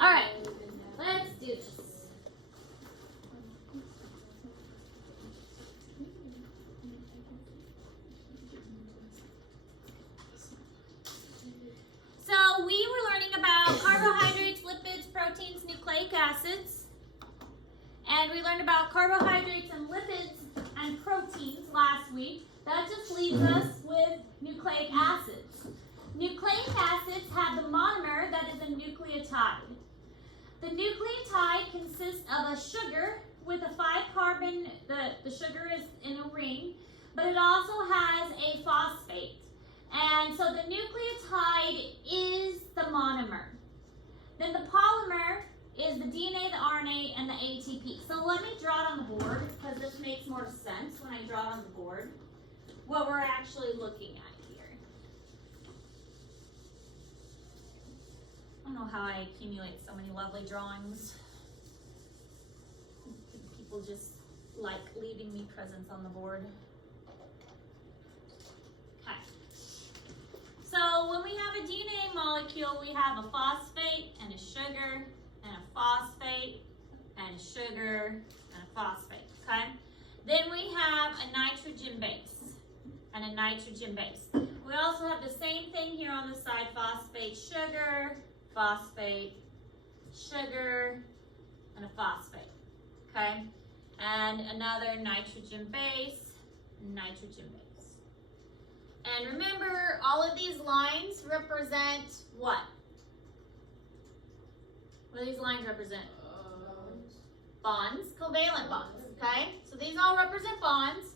All right, let's do this. So we were learning about carbohydrates, lipids, proteins, nucleic acids. And we learned about carbohydrates and lipids and proteins last week. That just leaves us with nucleic acids. Nucleic acids have the monomer that is a nucleotide. The nucleotide consists of a sugar with a 5-carbon, the sugar is in a ring, but it also has a phosphate. And so the nucleotide is the monomer. Then the polymer is the DNA, the RNA, and the ATP. So let me draw it on the board because this makes more sense when I draw it on the board, what we're actually looking at here. I don't know how I accumulate so many lovely drawings. People just like leaving me presents on the board. Okay. So when we have a DNA molecule, we have a phosphate and a sugar and a phosphate and a sugar and a phosphate, okay? Then we have a nitrogen base and a nitrogen base. We also have the same thing here on the side, phosphate, sugar, sugar, and a phosphate, okay? And another nitrogen base, nitrogen base. And remember, all of these lines represent what? What do these lines represent? Bonds, covalent bonds, okay? So these all represent bonds.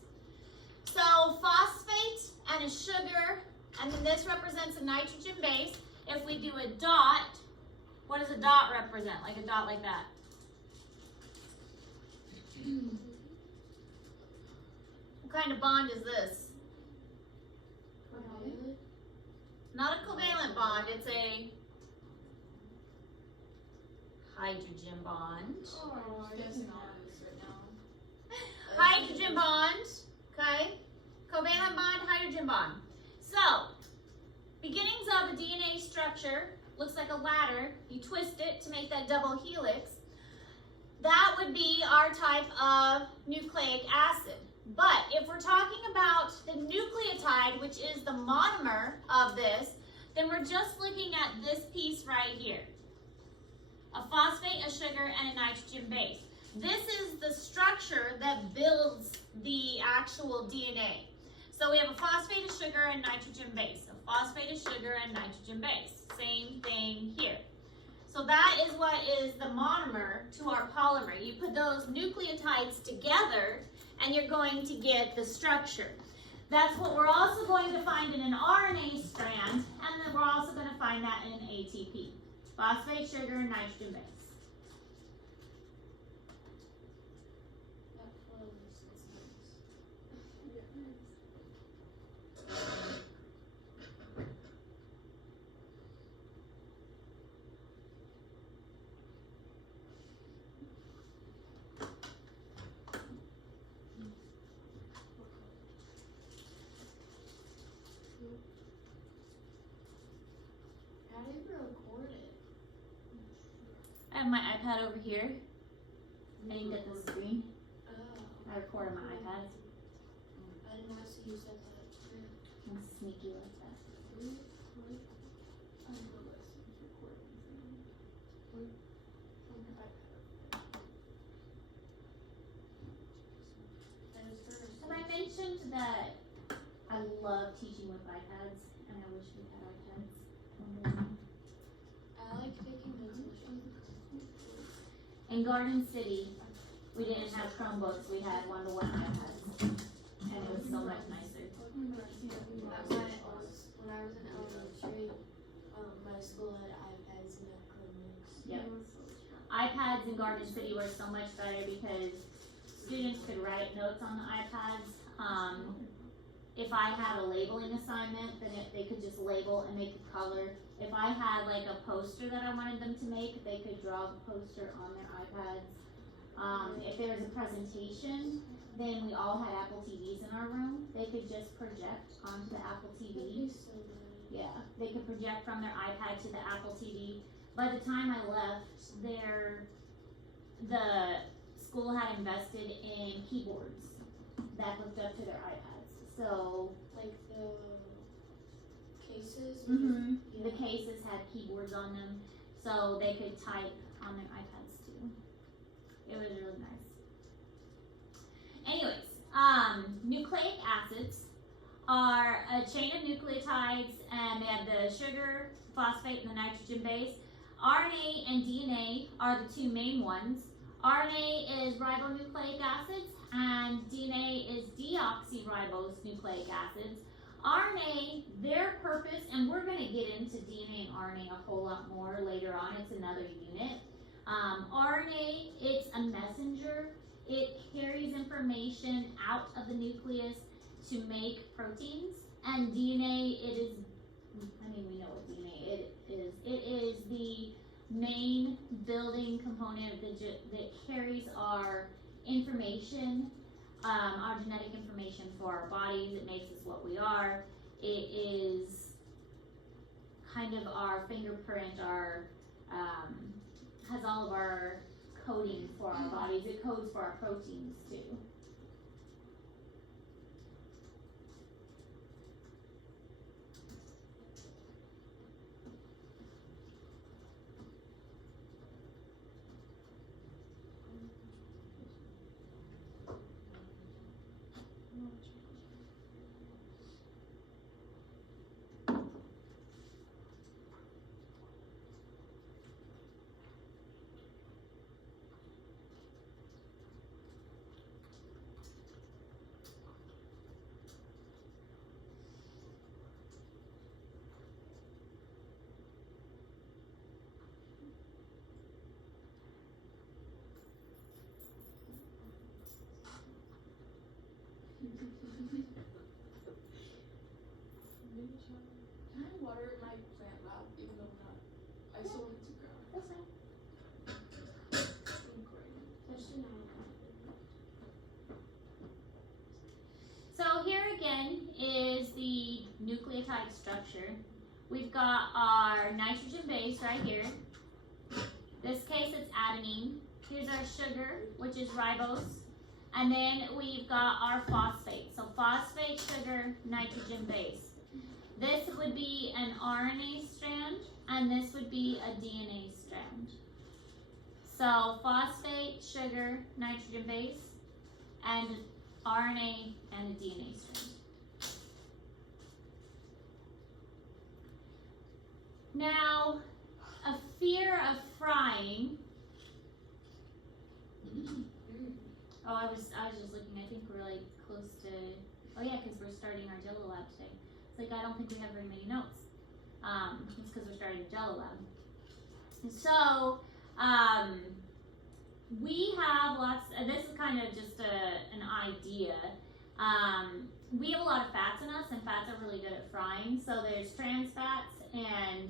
So phosphate and a sugar, and then this represents a nitrogen base. If we do a dot, what does a dot represent? Like a dot like that. What kind of bond is this? Not a covalent bond, it's a hydrogen bond. Oh, I guess not right now. Hydrogen bond, okay? Covalent bond, hydrogen bond. So, beginnings of a DNA structure looks like a ladder. You twist it to make that double helix. That would be our type of nucleic acid. But if we're talking about the nucleotide, which is the monomer of this, then we're just looking at this piece right here. A phosphate, a sugar, and a nitrogen base. This is the structure that builds the actual DNA. So we have a phosphate, a sugar, and nitrogen base. A phosphate, a sugar, and nitrogen base. Same thing here. So that is what is the monomer to our polymer. You put those nucleotides together and you're going to get the structure. That's what we're also going to find in an RNA strand, and then we're also going to find that in an ATP. Phosphate, sugar, and nitrogen base. How do you record it? I have my iPad over here, aimed at the screen. Oh. I record on my iPad. I didn't know you said that. I'm sneaky like that. Have I mentioned that I love teaching with iPads, and I wish we had iPads? I like taking notes. In Garden City, we didn't have Chromebooks, we had one-to-one iPads, and it was so much nicer. When I was in elementary, my school had iPads and had Chromebooks. Yep. iPads in Garden City were so much better because students could write notes on the iPads. If I had a labeling assignment, then they could just label and make a color. If I had like a poster that I wanted them to make, they could draw the poster on their iPads. If there was a presentation, then we all had Apple TVs in our room. They could just project onto the Apple TV. Yeah, they could project from their iPad to the Apple TV. by the time I left, the school had invested in keyboards that hooked up to their iPads. So Like the cases? the cases had keyboards on them, so they could type on their iPads too. It was really nice. Anyways, nucleic acids are a chain of nucleotides, and they have the sugar, phosphate, and the nitrogen base. RNA and DNA are the two main ones. RNA is ribonucleic acids, and DNA is deoxyribose nucleic acids. RNA, their purpose, and we're going to get into DNA and RNA a whole lot more later on. It's another unit. RNA, it's a messenger. It carries information out of the nucleus to make proteins. And DNA, we know what DNA is. It is the main building component that carries our information, our genetic information for our bodies. It makes us what we are. It is kind of our fingerprint, has all of our coding for our bodies. It codes for our proteins too. Can I water my plant loud even though I'm not isolated to ground? That's fine. Especially now. So here again is the nucleotide structure. We've got our nitrogen base right here. This case it's adenine. Here's our sugar, which is ribose. And then we've got our phosphate. So phosphate, sugar, nitrogen base. This would be an RNA strand, and this would be a DNA strand. So phosphate, sugar, nitrogen base, and RNA and a DNA strand. Now, a fear of frying. Oh, I was just looking. I think we're like close to. Oh yeah, because we're starting our Jello lab today. It's like I don't think we have very many notes. It's because we're starting Jello lab. So we have lots. This is kind of just an idea. We have a lot of fats in us, and fats are really good at frying. So there's trans fats, and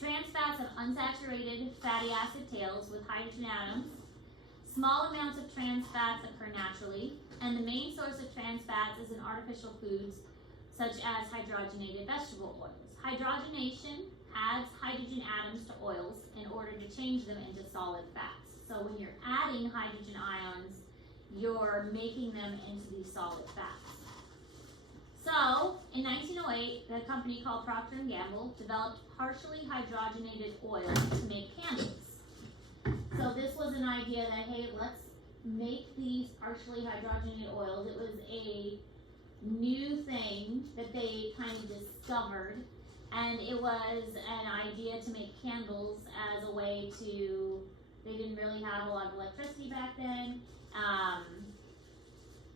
trans fats have unsaturated fatty acid tails with hydrogen atoms. Small amounts of trans fats occur naturally, and the main source of trans fats is in artificial foods such as hydrogenated vegetable oils. Hydrogenation adds hydrogen atoms to oils in order to change them into solid fats. So when you're adding hydrogen ions, you're making them into these solid fats. So in 1908, the company called Procter & Gamble developed partially hydrogenated oil to make candles. So this was an idea that, hey, let's make these partially hydrogenated oils. It was a new thing that they kind of discovered, and it was an idea to make candles as a way to, they didn't really have a lot of electricity back then.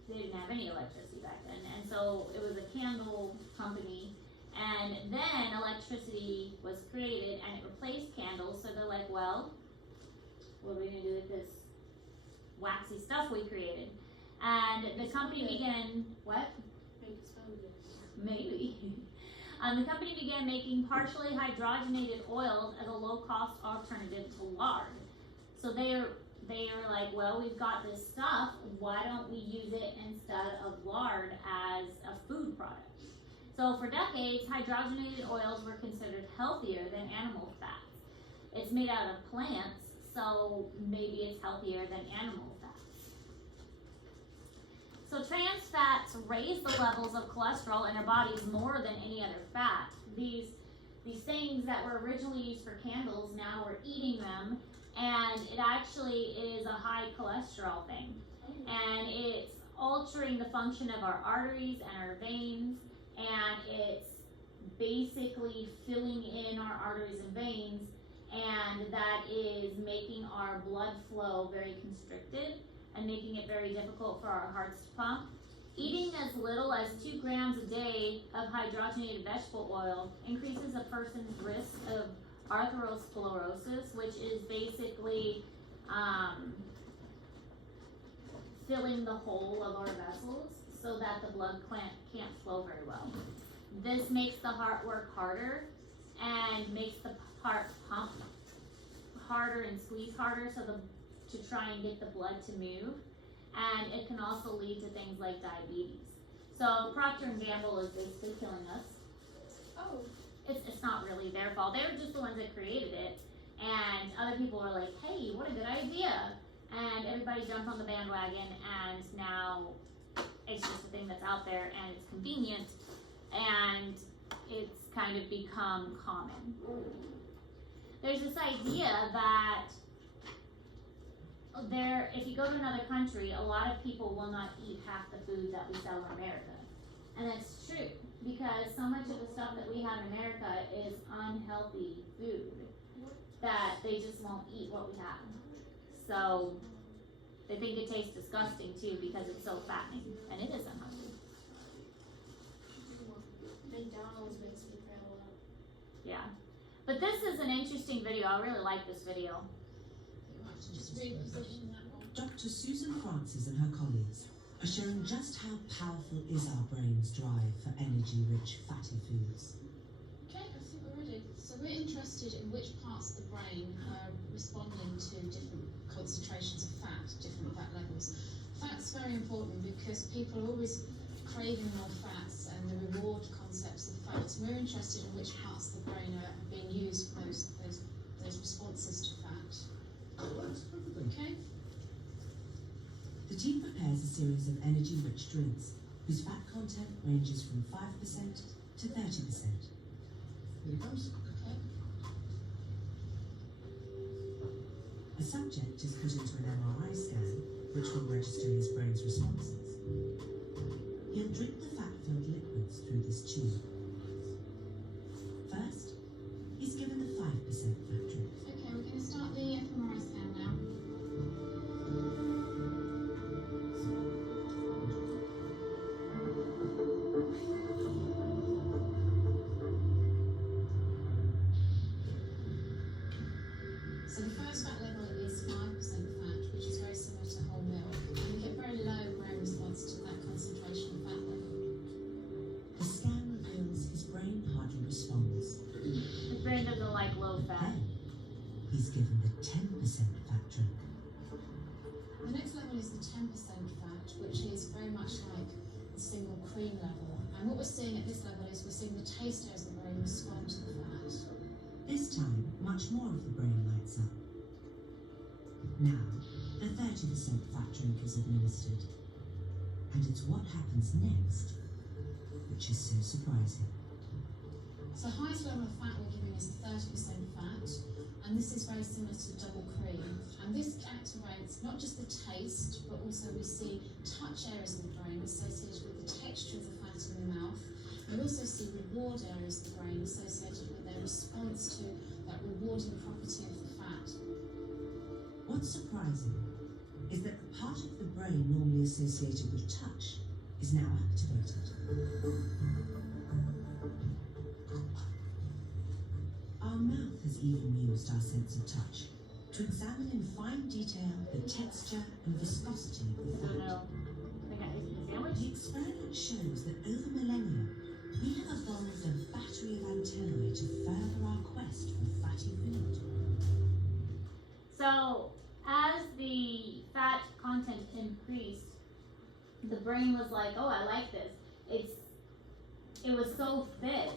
They didn't have any electricity back then, and so it was a candle company. And then electricity was created and it replaced candles, so they're like, well, what are we going to do with this waxy stuff we created? And the company began, what? Make it smell good. Maybe. The company began making partially hydrogenated oils as a low-cost alternative to lard. So they were like, well, we've got this stuff, why don't we use it instead of lard as a food product? So for decades, hydrogenated oils were considered healthier than animal fats. it's made out of plants, so maybe it's healthier than animal fats. So trans fats raise the levels of cholesterol in our bodies more than any other fat. These things that were originally used for candles, now we're eating them, and it actually is a high cholesterol thing. And it's altering the function of our arteries and our veins, and it's basically filling in our arteries and veins, and that is making our blood flow very constricted and making it very difficult for our hearts to pump. Eating as little as 2 grams a day of hydrogenated vegetable oil increases a person's risk of atherosclerosis, which is basically filling the hole of our vessels so that the blood can't flow very well. This makes the heart work harder and makes the heart pump harder and squeeze harder to try and get the blood to move. And it can also lead to things like diabetes. So Procter & Gamble is basically killing us. Oh. It's not really their fault. They were just the ones that created it. And other people were like, hey, what a good idea. And everybody jumped on the bandwagon, and now it's just a thing that's out there, and it's convenient, and it's kind of become common. There's this idea that if you go to another country, a lot of people will not eat half the food that we sell in America. And that's true, because so much of the stuff that we have in America is unhealthy food that they just won't eat what we have. So they think it tastes disgusting too because it's so fattening, and it is unhealthy. McDonald's makes me throw up. Yeah, but this is an interesting video. I really like this video. Just reposition that one. Dr. Susan Francis and her colleagues are showing just how powerful is our brain's drive for energy-rich fatty foods. Okay, I think we're ready. So we're interested in which parts of the brain are responding to different concentrations of fat, different fat levels. Fat's very important because people are always craving more fats and the reward concepts of fat. And we're interested in which parts of the brain are being used for those responses to fat. Okay? The team prepares a series of energy-rich drinks whose fat content ranges from 5% to 30%. Here it comes. Okay. A subject is put into an MRI scan, which will register his brain's responses. He'll drink the fat-filled liquids through this tube. First, he's given the 5% fat drink. Okay, we're going to start the fMRI scan now. So the first fat level is 5% fat, which is very similar to whole milk. And we get very low brain response to that concentration of fat level. The scan reveals his brain hardly responds. His brain doesn't like low fat. Then, he's given the 10% fat drink. The next level is the 10% fat, which is very much like the single cream level. And what we're seeing at this level is we're seeing the taste areas of the brain respond to the fat. This time, much more of the brain lights up. Now, the 30% fat drink is administered. And it's what happens next which is so surprising. So the highest level of fat we're giving is 30% fat, and this is very similar to double cream. And this activates not just the taste, but also we see touch areas in the brain associated with the texture of the fat in the mouth. We also see reward areas of the brain associated with their response to that rewarding property of the fat. What's surprising is that the part of the brain normally associated with touch is now activated. Our mouth has even used our sense of touch to examine in fine detail the texture and viscosity of the I don't fat. know. I think I ate a sandwich. The experiment shows that over millennia, we have evolved a battery of antennae to further our quest for fatty food. So as the fat content increased, the brain was like, oh, I like this. It was so thick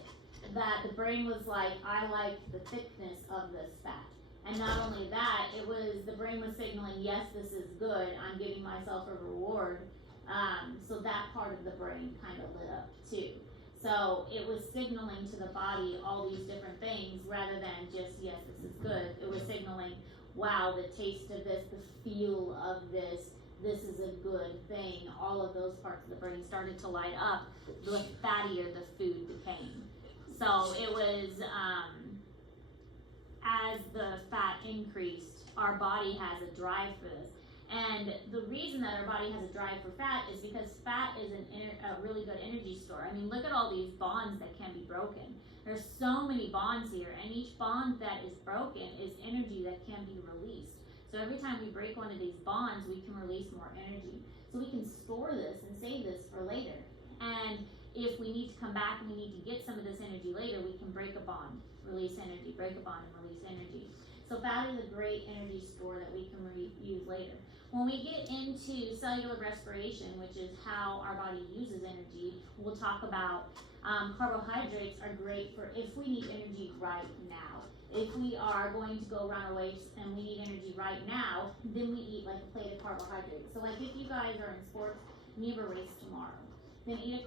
that the brain was like, I like the thickness of this fat. not only that, the brain was signaling, yes, this is good, I'm giving myself a reward. So that part of the brain kind of lit up too. So it was signaling to the body all these different things rather than just, yes, this is good. It was signaling, wow, the taste of this, the feel of this is a good thing. All of those parts of the brain started to light up the fattier the food became. So it was, as the fat increased, our body has a drive for this. And the reason that our body has a drive for fat is because fat is a really good energy store. I mean, look at all these bonds that can be broken. There's so many bonds here, and each bond that is broken is energy that can be released. So every time we break one of these bonds, we can release more energy. So we can store this and save this for later. And if we need to come back and we need to get some of this energy later, we can break a bond, release energy, break a bond and release energy. So fat is a great energy store that we can use later. When we get into cellular respiration, which is how our body uses energy, we'll talk about carbohydrates are great for if we need energy right now. If we are going to go run a race and we need energy right now, then we eat like a plate of carbohydrates. So like if you guys are in sports and you have a race tomorrow, then eat a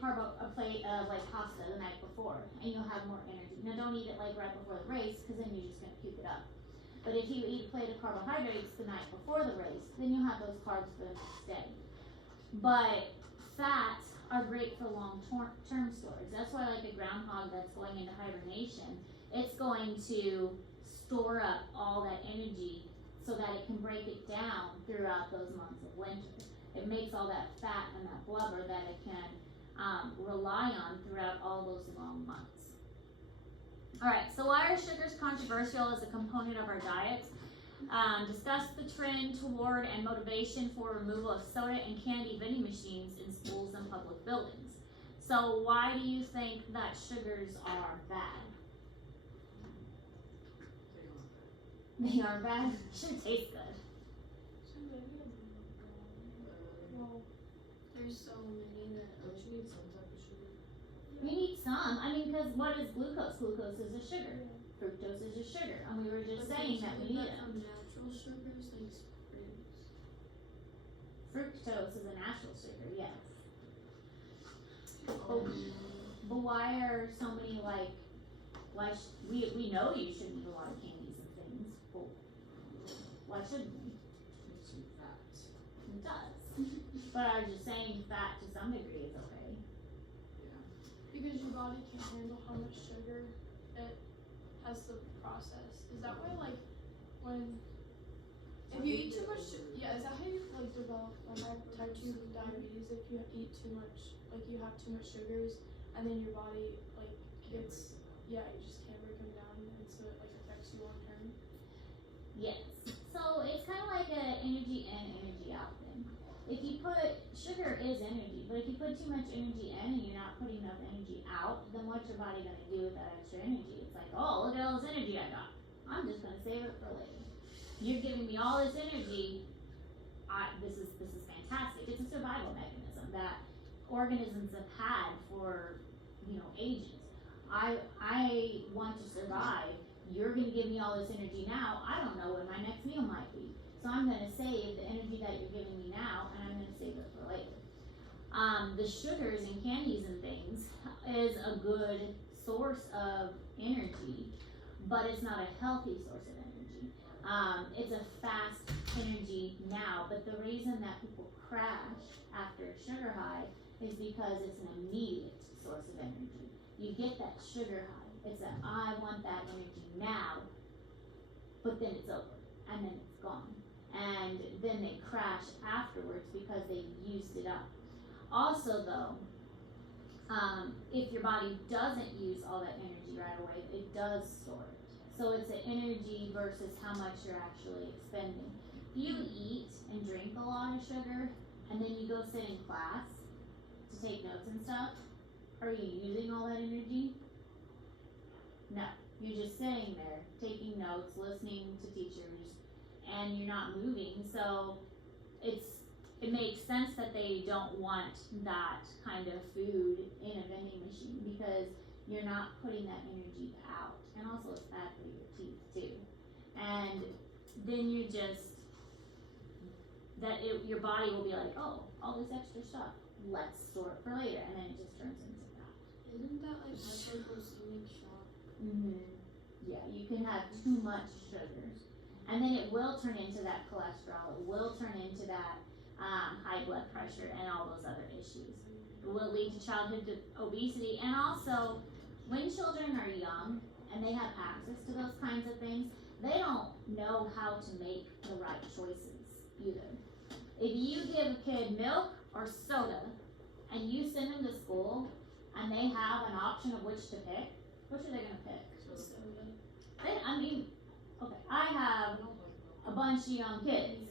plate of like pasta the night before and you'll have more energy. Now don't eat it like right before the race because then you're just going to puke it up. But if you eat a plate of carbohydrates the night before the race, then you'll have those carbs for the next day. But fats are great for long-term storage. That's why like a groundhog that's going into hibernation, it's going to store up all that energy so that it can break it down throughout those months of winter. It makes all that fat and that blubber that it can rely on throughout all those long months. All right, so why are sugars controversial as a component of our diets? Discuss the trend toward and motivation for removal of soda and candy vending machines in schools and public buildings. So why do you think that sugars are bad? They are bad? Should taste good. Well, there's so many that Don't you need some type of sugar? We need some. I mean, because what is glucose? Glucose is a sugar. Fructose is a sugar. And we were just saying that we need it. From natural sugars like fruits. Fructose is a natural sugar, yes. Oh. But why are so many we know you shouldn't eat a lot of candies and things. Well, why shouldn't we? Makes you fat. It does. But I was just saying fat to some degree is okay. Yeah. Because your body can't handle how much sugar it has to process. Is that why like when if you eat too much yeah, is that how you like develop type 2 diabetes if you eat too much, like you have too much sugars and then your body like gets you just can't break them down and so it like affects you long term? Yes. So it's kind of like an energy in, energy out thing. If you put, sugar is energy, but if you put too much energy in and you're not putting enough energy out, then what's your body going to do with that extra energy? It's like, oh, look at all this energy I got. I'm just going to save it for later. You're giving me all this energy. This is fantastic. It's a survival mechanism that organisms have had for, ages. I want to survive. You're going to give me all this energy now. I don't know when my next meal might be. So I'm going to save the energy that you're giving me now, and I'm going to save it for later. The sugars and candies and things is a good source of energy, but it's not a healthy source of energy. It's a fast energy now, but the reason that people crash after a sugar high is because it's an immediate source of energy. You get that sugar high. It's that I want that energy now, but then it's over, and then it's gone. And then they crash afterwards because they used it up. Also though, if your body doesn't use all that energy right away, it does store it. So it's an energy versus how much you're actually expending. If you eat and drink a lot of sugar, and then you go sit in class to take notes and stuff, are you using all that energy? No. You're just sitting there, taking notes, listening to teachers, and you're not moving. So it makes sense that they don't want that kind of food in a vending machine because you're not putting that energy out. And also it's bad for your teeth too. And then you just, your body will be like, oh, all this extra stuff, let's store it for later, and then it just turns into that. Isn't that like hypoglycemic shock? Yeah, you can have too much sugars, and then it will turn into that cholesterol, it will turn into that high blood pressure and all those other issues. It will lead to childhood obesity, and also when children are young and they have access to those kinds of things, they don't know how to make the right choices either. If you give a kid milk or soda and you send them to school and they have an option of which to pick, which are they gonna pick? Okay, I have a bunch of young kids,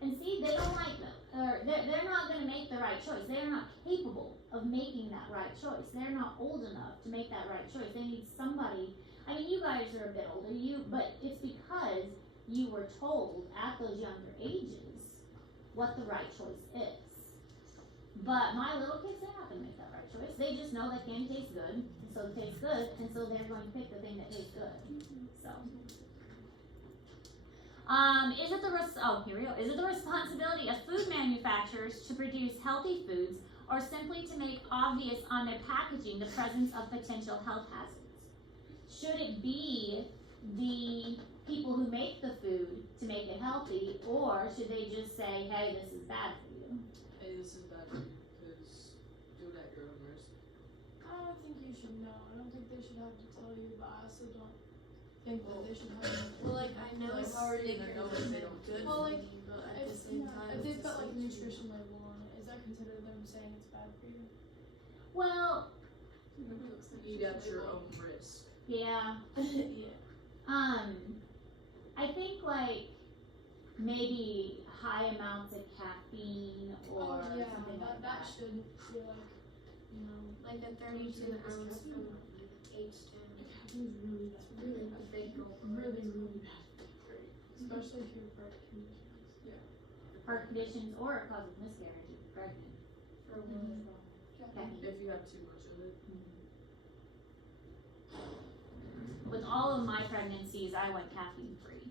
and see, they don't like milk, or they're not going to make the right choice. They are not capable of making that right choice. They're not old enough to make that right choice. They need somebody. I mean, you guys are a bit older, but it's because you were told at those younger ages what the right choice is. But my little kids, they're not going to make that right choice. They just know that candy tastes good, so it tastes good, and so they're going to pick the thing that tastes good. So, is it the responsibility of food manufacturers to produce healthy foods, or simply to make obvious on their packaging the presence of potential health hazards? Should it be the people who make the food to make it healthy, or should they just say, hey, this is bad for you? Hey, this is bad because do it at your own risk. I don't think you should know. I don't think they should have to tell you, but I also don't think that they should have to. Well, like, I know Like, how are you gonna know if they don't good Well, for like, you, but at the same time, if they it's put just like a nutrition label on it, is that considered them saying it's bad for you? Well, Eat at your own risk. yeah. yeah. I think like maybe high amounts of caffeine or something like that that. should be like, you know, Like a 32 ounce of H2. caffeine's really bad. Really a big goal. Really bad. Especially if you're heart conditions. Heart conditions, or it causes miscarriage if you're pregnant. For women. Caffeine. If you have too much of it. With all of my pregnancies, I went caffeine free,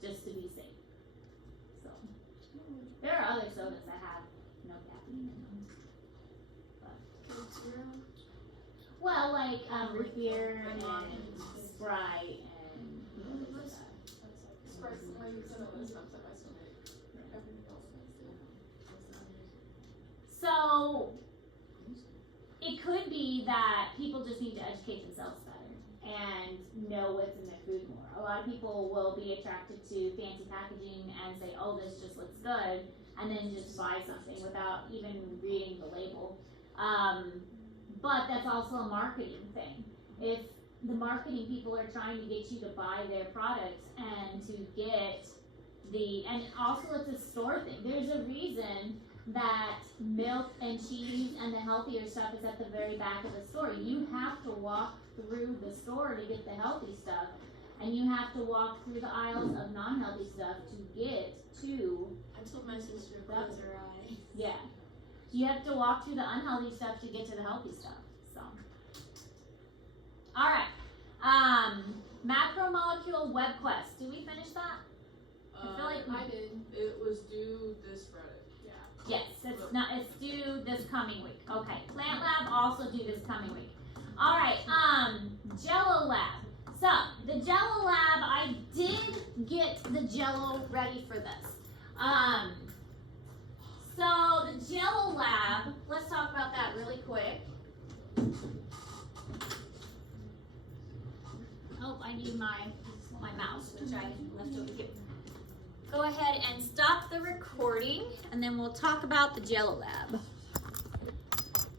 just to be safe. So there are other sodas that have no caffeine in them. But, well, like root beer and Sprite and things like that. Sprite's like you said, all this stuff that my stomach. Everything else So it could be that people just need to educate themselves better and know what's in their food more. A lot of people will be attracted to fancy packaging and say, oh, this just looks good, and then just buy something without even reading the label. But that's also a marketing thing. If the marketing people are trying to get you to buy their products and to get and also it's a store thing. There's a reason that milk and cheese and the healthier stuff is at the very back of the store. You have to walk through the store to get the healthy stuff, and you have to walk through the aisles of non-healthy stuff to get to. I told my sister to close her eyes. Yeah, you have to walk through the unhealthy stuff to get to the healthy stuff. So, all right, macromolecule web quest. Did we finish that? I feel like I did. It was due this Friday. Yes, it's due this coming week. Okay, Plant Lab also due this coming week. All right, Jello Lab. So the Jello Lab, I did get the Jello ready for this. So the Jello Lab, let's talk about that really quick. Oh, I need my mouse, which I left over here. Go ahead and stop the recording, and then we'll talk about the Jello Lab.